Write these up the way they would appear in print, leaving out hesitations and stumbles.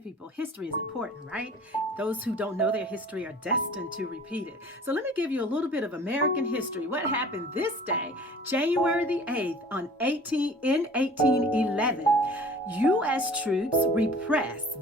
people, history is important, right? Those who don't know their history are destined to repeat it. So let me give you a little bit of American history. What happened this day, January the 8th in 1811? U.S. troops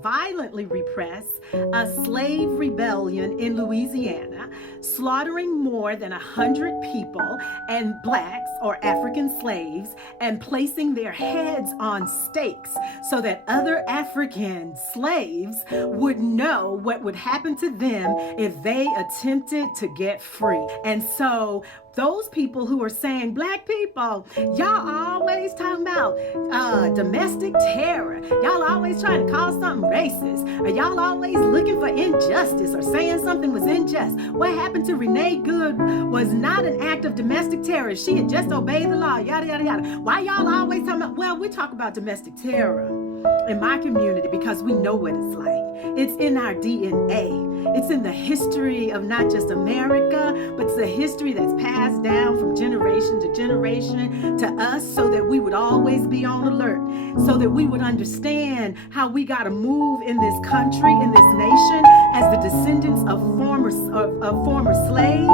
violently repress a slave rebellion in Louisiana, slaughtering more than 100 people and blacks or African slaves and placing their heads on stakes so that other African slaves would know what would happen to them if they attempted to get free. And so those people who are saying, black people, y'all always talking about domestic terror. Y'all always trying to call something racist. Or y'all always looking for injustice or saying something was unjust. What happened to Renee Good was not an act of domestic terror. She had just obeyed the law, yada, yada, yada. Why y'all always talking about, well, we talk about domestic terror in my community because we know what it's like. It's in our DNA. It's in the history of not just America, but it's the history that's passed down from generation to generation to us so that we would always be on alert, so that we would understand how we got to move in this country, in this nation, as the descendants of former slaves,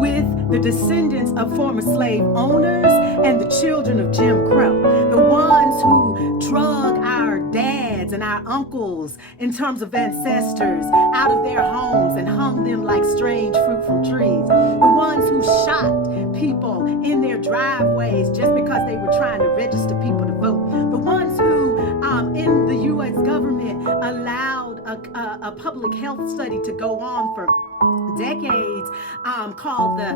with the descendants of former slave owners and the children of Jim Crow, the ones who drug our dads and our uncles in terms of ancestors out of their homes and hung them like strange fruit from trees, the ones who shot people in their driveways just because they were trying to register people to vote, the ones who in the U.S. government allowed a public health study to go on for decades called the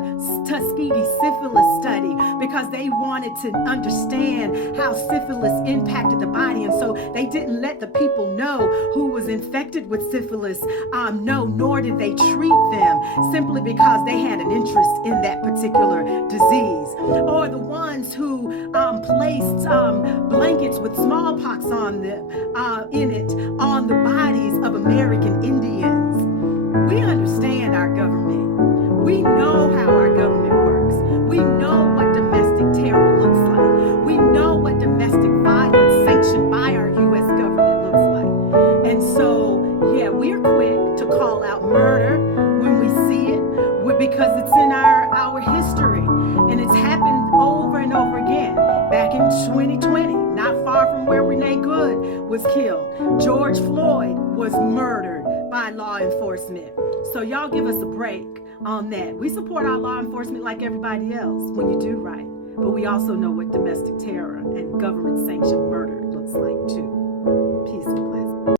Tuskegee syphilis study because they wanted to understand how syphilis impacted the body, and so they didn't let the people know who was infected with syphilis know, nor did they treat them simply because they had an interest in that particular disease, or the ones who placed blankets with smallpox on them in it on the bodies of American Indians. We understand our government. We know how our government works. We know what domestic terror looks like. We know what domestic violence sanctioned by our U.S. government looks like. And so, yeah, we're quick to call out murder when we see it because it's in our history. And it's happened over and over again. Back in 2020, not far from where Renee Good was killed, George Floyd was murdered by law enforcement. So y'all give us a break on that. We support our law enforcement like everybody else when you do right, but we also know what domestic terror and government sanctioned murder looks like too. Peace and blessings.